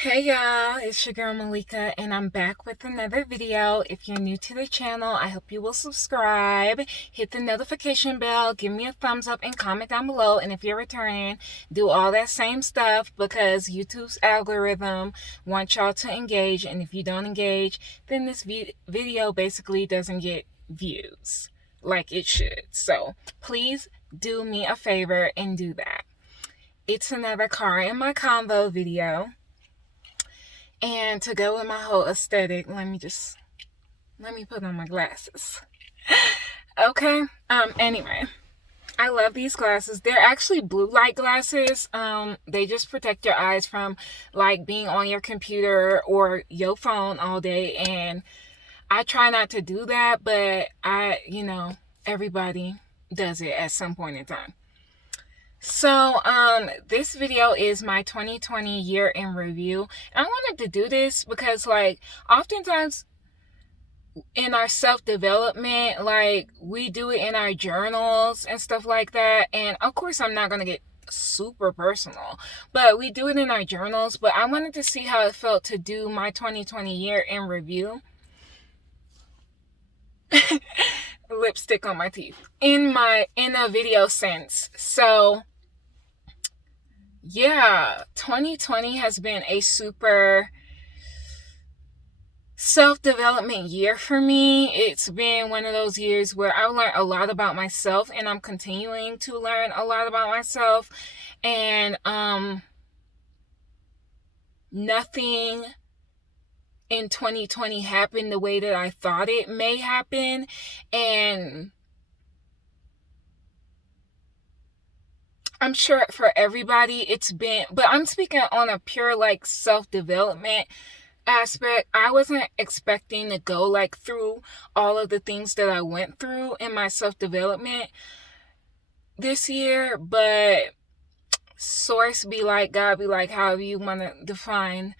Hey y'all, it's your girl Malika and I'm back with another video. If you're new to the channel, I hope you will subscribe, hit the notification bell, give me a thumbs up and comment down below. And if you're returning, do all that same stuff because YouTube's algorithm wants y'all to engage, and if you don't engage, then this video basically doesn't get views like it should. So please do me a favor and do that. It's another car in my convo video. And to go with my whole aesthetic, let me put on my glasses. Okay. Anyway, I love these glasses. They're actually blue light glasses. They just protect your eyes from like being on your computer or your phone all day. And I try not to do that, but everybody does it at some point in time. So, this video is my 2020 year in review. And I wanted to do this because, like, oftentimes in our self-development, like, we do it in our journals and stuff like that. And, of course, I'm not going to get super personal, but we do it in our journals. But I wanted to see how it felt to do my 2020 year in review. Lipstick on my teeth. In a video sense. So yeah, 2020 has been a super self-development year for me. It's been one of those years where I learned a lot about myself, and I'm continuing to learn a lot about myself. And nothing in 2020 happened the way that I thought it may happen. And I'm sure for everybody it's been, but I'm speaking on a pure like self-development aspect. I wasn't expecting to go like through all of the things that I went through in my self-development this year, but source be like, God be like, however you want to define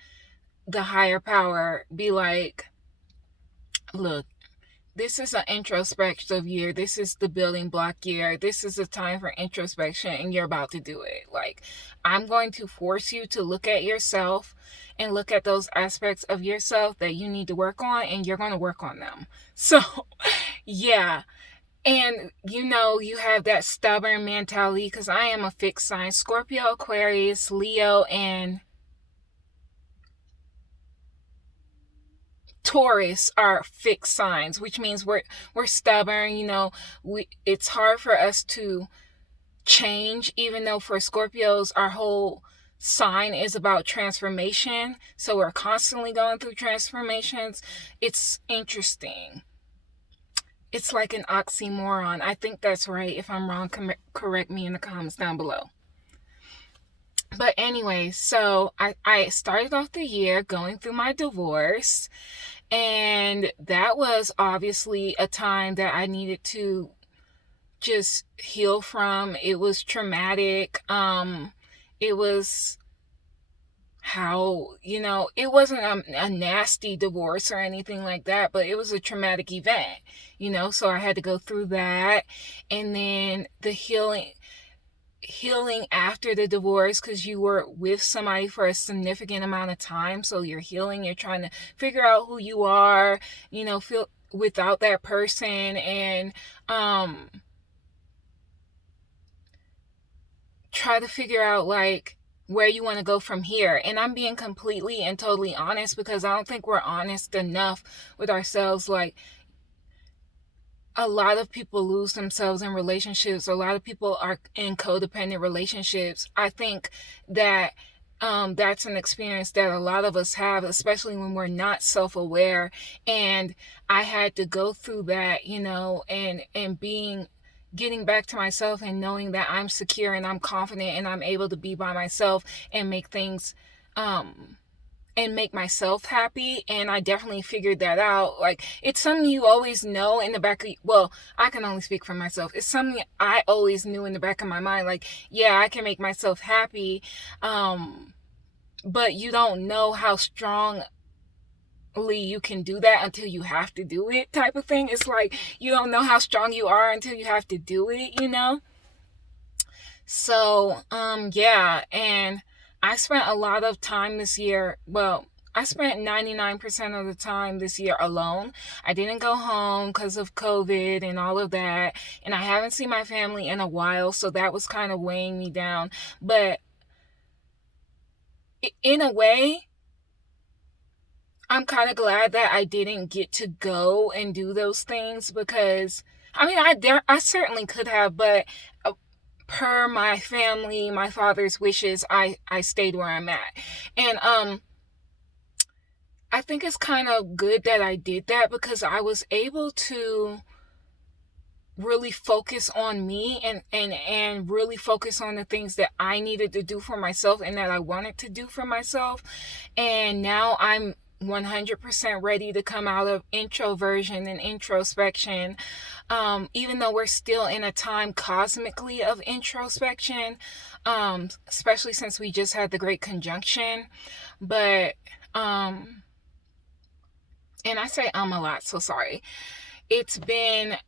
the higher power, be like, look, this is an introspective year. This is the building block year. This is a time for introspection, and you're about to do it. Like, I'm going to force you to look at yourself and look at those aspects of yourself that you need to work on, and you're going to work on them. So, yeah. And, you have that stubborn mentality because I am a fixed sign. Scorpio, Aquarius, Leo, and Taurus are fixed signs, which means we're stubborn. It's hard for us to change, even though for Scorpios our whole sign is about transformation, so we're constantly going through transformations. It's interesting. It's like an oxymoron. I think that's right. If I'm wrong, correct me in the comments down below. But anyway, so I started off the year going through my divorce, and that was obviously a time that I needed to just heal from. It was traumatic. It was it wasn't a nasty divorce or anything like that, but it was a traumatic event, so I had to go through that. And then the healing after the divorce, because you were with somebody for a significant amount of time, so you're healing, you're trying to figure out who you are, feel without that person, and try to figure out like where you want to go from here. And I'm being completely and totally honest because I don't think we're honest enough with ourselves. Like, a lot of people lose themselves in relationships. A lot of people are in codependent relationships. I think that that's an experience that a lot of us have, especially when we're not self-aware. And I had to go through that, and getting back to myself and knowing that I'm secure and I'm confident and I'm able to be by myself and make things and make myself happy. And I definitely figured that out. Like, it's something you always know in the back of, well, I can only speak for myself. It's something I always knew in the back of my mind. Like, yeah, I can make myself happy. But you don't know how strongly you can do that until you have to do it, type of thing. It's like, you don't know how strong you are until you have to do it, So, yeah. And I spent a lot of time this year. Well, I spent 99% of the time this year alone. I didn't go home because of COVID and all of that. And I haven't seen my family in a while, so that was kind of weighing me down. But in a way, I'm kind of glad that I didn't get to go and do those things, because I mean, I certainly could have, but per my family, my father's wishes, I stayed where I'm at. And I think it's kind of good that I did that, because I was able to really focus on me and really focus on the things that I needed to do for myself and that I wanted to do for myself. And now I'm 100% ready to come out of introversion and introspection, even though we're still in a time cosmically of introspection, especially since we just had the Great Conjunction. But and I say a lot, so sorry. It's been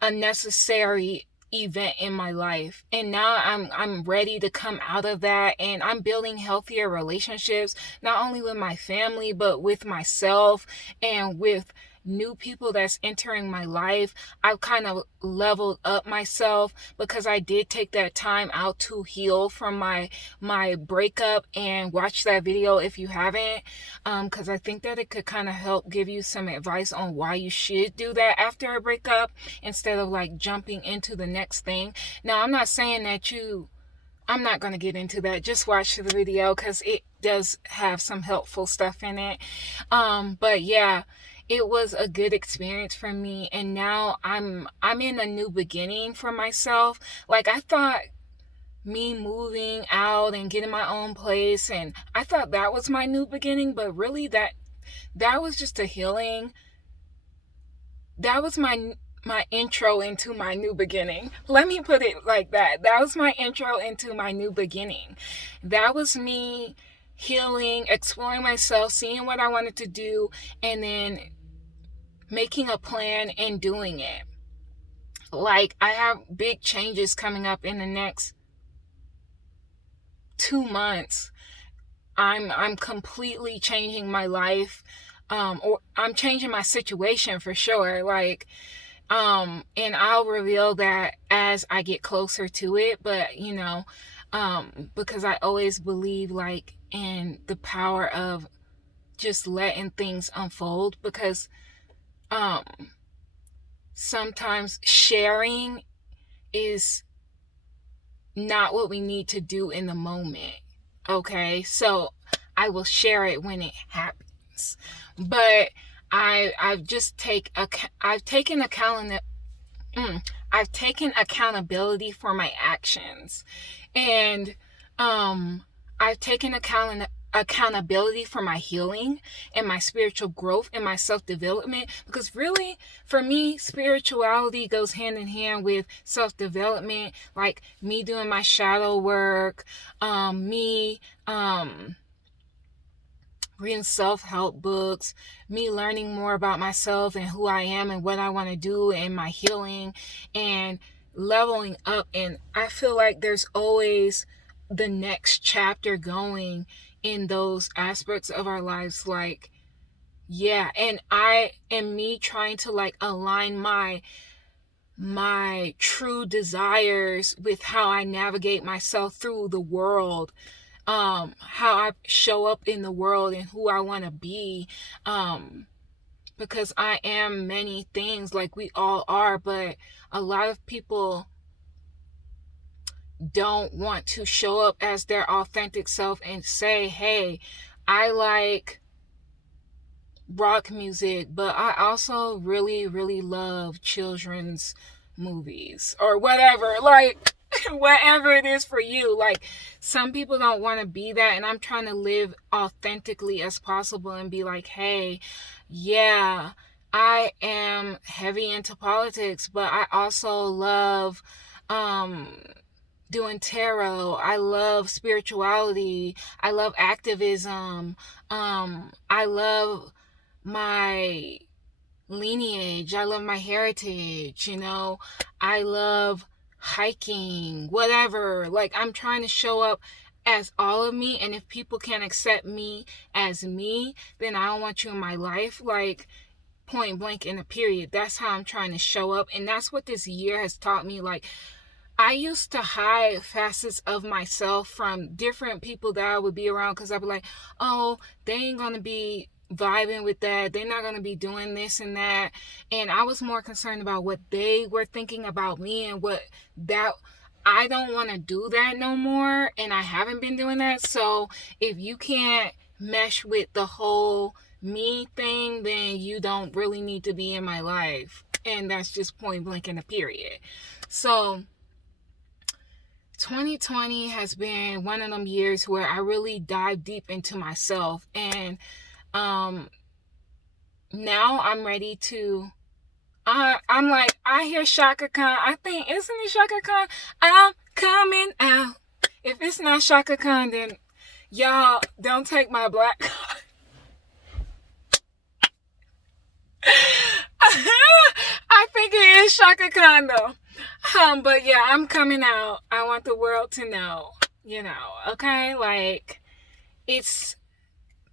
a necessary event in my life, and now I'm ready to come out of that, and I'm building healthier relationships, not only with my family but with myself and with new people that's entering my life. I've kind of leveled up myself because I did take that time out to heal from my breakup. And watch that video if you haven't, because I think that it could kind of help give you some advice on why you should do that after a breakup instead of like jumping into the next thing. Now, I'm not saying that I'm not going to get into that. Just watch the video because it does have some helpful stuff in it. But yeah, it was a good experience for me, and now I'm in a new beginning for myself. Like, I thought me moving out and getting my own place, and I thought that was my new beginning, but really that was just a healing. That was my intro into my new beginning. Let me put it like that. That was my intro into my new beginning. That was me healing, exploring myself, seeing what I wanted to do, and then making a plan and doing it. Like, I have big changes coming up in the next 2 months. I'm completely changing my life, or I'm changing my situation for sure. Like, and I'll reveal that as I get closer to it. But because I always believe like in the power of just letting things unfold, because sometimes sharing is not what we need to do in the moment. Okay, so I will share it when it happens. But I've taken accountability for my actions, and I've taken accountability for my healing and my spiritual growth and my self-development, because really, for me, spirituality goes hand in hand with self-development. Like me doing my shadow work, me reading self-help books, me learning more about myself and who I am and what I want to do, and my healing and leveling up. And I feel like there's always the next chapter going in those aspects of our lives. Like, yeah, and me trying to like align my true desires with how I navigate myself through the world, how I show up in the world and who I want to be, because I am many things, like we all are, but a lot of people don't want to show up as their authentic self and say, hey, I like rock music, but I also really, really love children's movies or whatever. Like, whatever it is for you. Like, some people don't want to be that, and I'm trying to live authentically as possible and be like, hey, yeah, I am heavy into politics, but I also love doing tarot. I love spirituality. I love activism. I love my lineage. I love my heritage. I love hiking, whatever. Like, I'm trying to show up as all of me, and if people can't accept me as me, then I don't want you in my life. Like, point blank in a period. That's how I'm trying to show up, and that's what this year has taught me. Like, I used to hide facets of myself from different people that I would be around, because I'd be like, oh, they ain't gonna be vibing with that, they're not gonna be doing this and that, and I was more concerned about what they were thinking about me, and what that I don't want to do that no more, and I haven't been doing that. So if you can't mesh with the whole me thing, then you don't really need to be in my life, and that's just point blank in a period. So 2020 has been one of them years where I really dive deep into myself, and now I'm ready to I'm like, I hear Shaka Khan. I think, isn't it Shaka Khan? I'm coming out. If it's not Shaka Khan, then y'all don't take my black card. I think it is Shaka Khan though. But yeah, I'm coming out. I want the world to know, okay? Like, it's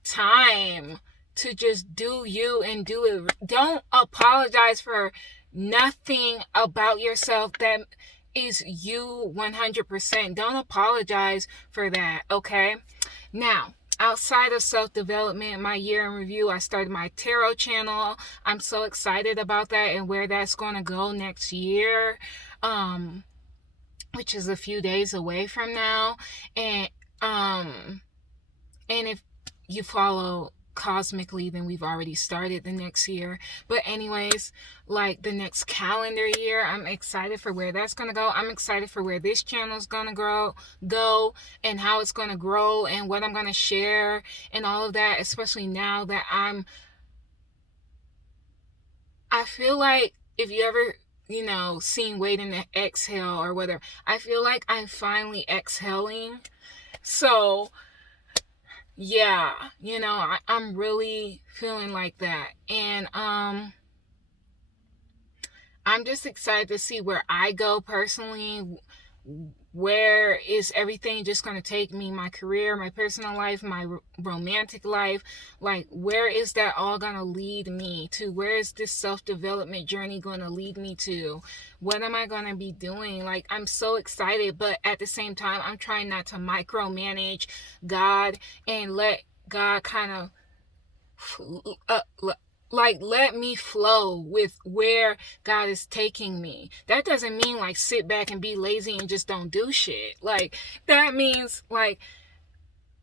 time to just do you and do it. Don't apologize for nothing about yourself that is you 100%. Don't apologize for that, okay? Now, outside of self-development, my year in review, I started my tarot channel. I'm so excited about that and where that's going to go next year, which is a few days away from now. And if you follow cosmically, then we've already started the next year. But anyways, like the next calendar year, I'm excited for where that's gonna go. I'm excited for where this channel is gonna go, and how it's gonna grow, and what I'm gonna share, and all of that. Especially now that I feel like, if you ever seen Waiting to Exhale or whatever, I feel like I'm finally exhaling. So yeah, I'm really feeling like that. And I'm just excited to see where I go personally. Where is everything just going to take me? My career, my personal life, my romantic life. Like, where is that all going to lead me to? Where is this self-development journey going to lead me to? What am I going to be doing? Like, I'm so excited, but at the same time, I'm trying not to micromanage God and let God kind of let me flow with where God is taking me. That doesn't mean like sit back and be lazy and just don't do shit. Like, that means like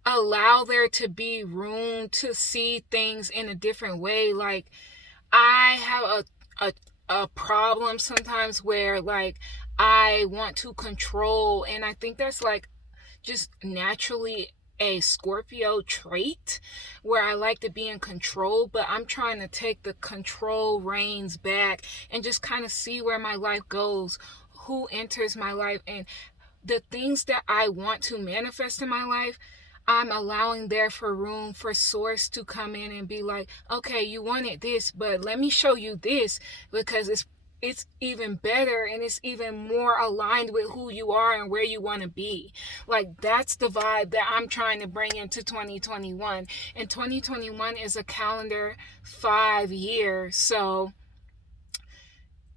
allow there to be room to see things in a different way. Like, I have a problem sometimes where like I want to control, and I think that's like just naturally a Scorpio trait, where I like to be in control, but I'm trying to take the control reins back and just kind of see where my life goes, who enters my life, and the things that I want to manifest in my life. I'm allowing there for room for source to come in and be like, okay, you wanted this, but let me show you this, because it's even better, and it's even more aligned with who you are and where you want to be. Like, that's the vibe that I'm trying to bring into 2021. And 2021 is a calendar 5 year. So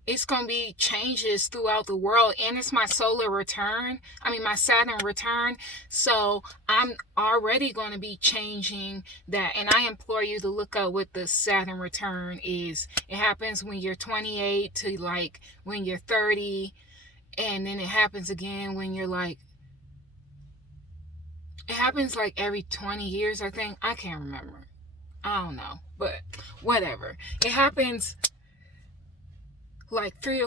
it's going to be changes throughout the world, and it's my solar return. My Saturn return. So I'm already going to be changing that. And I implore you to look up what the Saturn return is. It happens when you're 28 to like when you're 30. And then it happens again when you're like, it happens like every 20 years, I think. I can't remember. I don't know. But whatever. It happens like three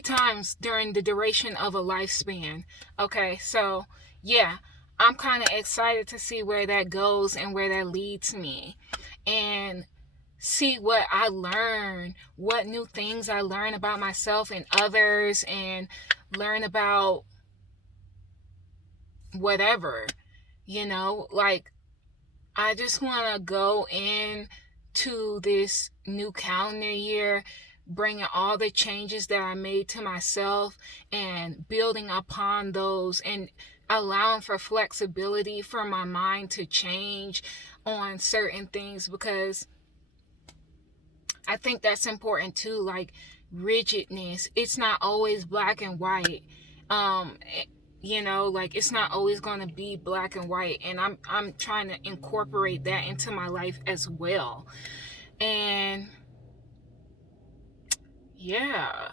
times during the duration of a lifespan. Okay, so yeah, I'm kind of excited to see where that goes and where that leads me, and see what I learn, what new things I learn about myself and others, and learn about whatever, like, I just want to go in to this new calendar year bringing all the changes that I made to myself and building upon those and allowing for flexibility for my mind to change on certain things, because I think that's important too. Like rigidness, it's not always black and white. Like it's not always going to be black and white, and I'm trying to incorporate that into my life as well. And yeah.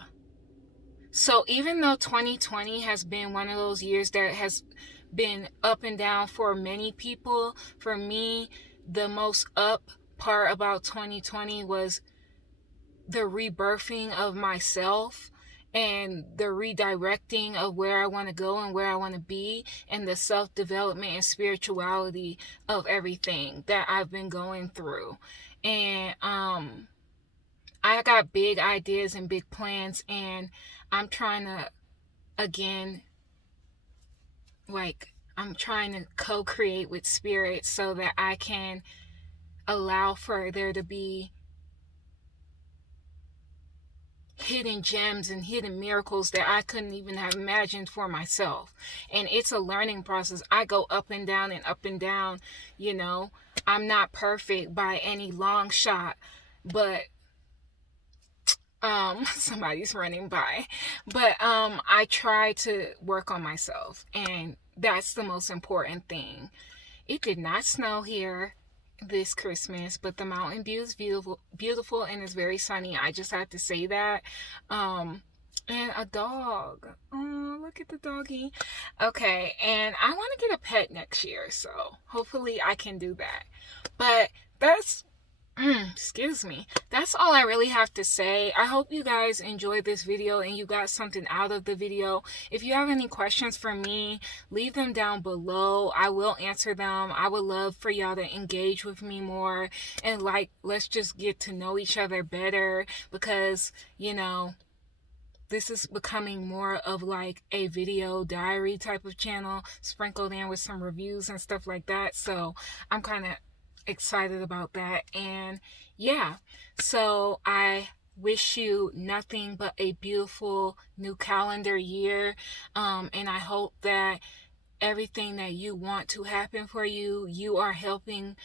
So even though 2020 has been one of those years that has been up and down for many people, for me, the most up part about 2020 was the rebirthing of myself and the redirecting of where I want to go and where I want to be, and the self-development and spirituality of everything that I've been going through. And I got big ideas and big plans, and I'm trying to, again, I'm trying to co-create with spirit so that I can allow for there to be hidden gems and hidden miracles that I couldn't even have imagined for myself. And it's a learning process. I go up and down and up and down. I'm not perfect by any long shot, but somebody's running by, but I try to work on myself, and that's the most important thing. It did not snow here this Christmas, but the Mountain View is beautiful and it's very sunny. I just have to say that. And a dog. Oh, look at the doggy. Okay, and I want to get a pet next year, so hopefully I can do that. But that's excuse me, that's all I really have to say. I hope you guys enjoyed this video and you got something out of the video. If you have any questions for me, leave them down below. I will answer them. I would love for y'all to engage with me more, and let's just get to know each other better, because this is becoming more of like a video diary type of channel, sprinkled in with some reviews and stuff like that. So I'm kind of excited about that. And yeah, so I wish you nothing but a beautiful new calendar year, and I hope that everything that you want to happen for you, you are helping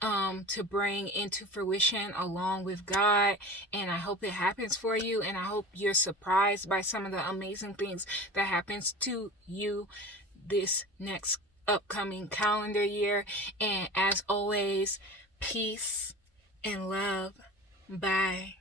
to bring into fruition along with God. And I hope it happens for you, and I hope you're surprised by some of the amazing things that happens to you this next upcoming calendar year. And as always, peace and love. Bye.